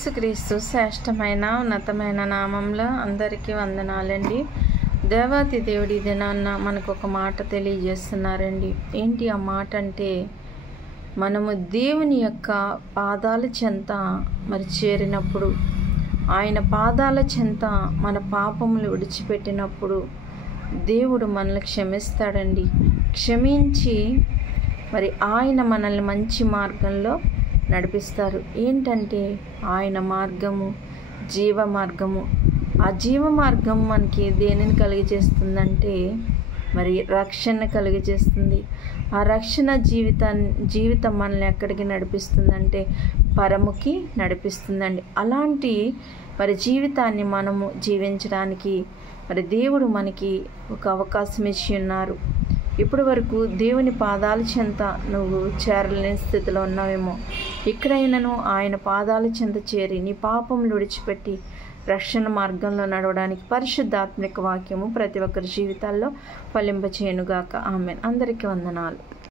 యేసుక్రీస్తు శ్రేష్టమైన ఉన్నతమైన నామంలో అందరికీ వందనాలండి. దేవాతి దేవుడి దినాన్న మనకు ఒక మాట తెలియజేస్తున్నారండి. ఏంటి ఆ మాట అంటే, మనము దేవుని యొక్క పాదాల చెంత చేరినప్పుడు, ఆయన పాదాల చెంత మన పాపములు విడిచిపెట్టినప్పుడు దేవుడు మనల్ని క్షమిస్తాడండి. క్షమించి ఆయన మనల్ని మంచి మార్గంలో నడిపిస్తారు. ఏంటంటే ఆయన మార్గము జీవ మార్గము. ఆ జీవ మార్గం మనకి దేనిని కలిగజేస్తుందంటే రక్షణ కలిగజేస్తుంది. ఆ రక్షణ జీవితం మనల్ని ఎక్కడికి నడిపిస్తుందంటే పరముకి నడిపిస్తుందండి. అలాంటి జీవితాన్ని మనము జీవించడానికి దేవుడు మనకి ఒక అవకాశం ఇచ్చి ఉన్నారు. ఇప్పటి వరకు దేవుని పాదాల చెంత నువ్వు చేరలేని స్థితిలో ఉన్నావేమో, ఇక్కడైనాను ఆయన పాదాల చెంత చేరి నీ పాపములు విడిచిపెట్టి రక్షణ మార్గంలో నడవడానికి పరిశుద్ధాత్మిక వాక్యము ప్రతి ఒక్కరి జీవితాల్లో ఫలింపచేయునుగాక. ఆమేన్. అందరికీ వందనాలు.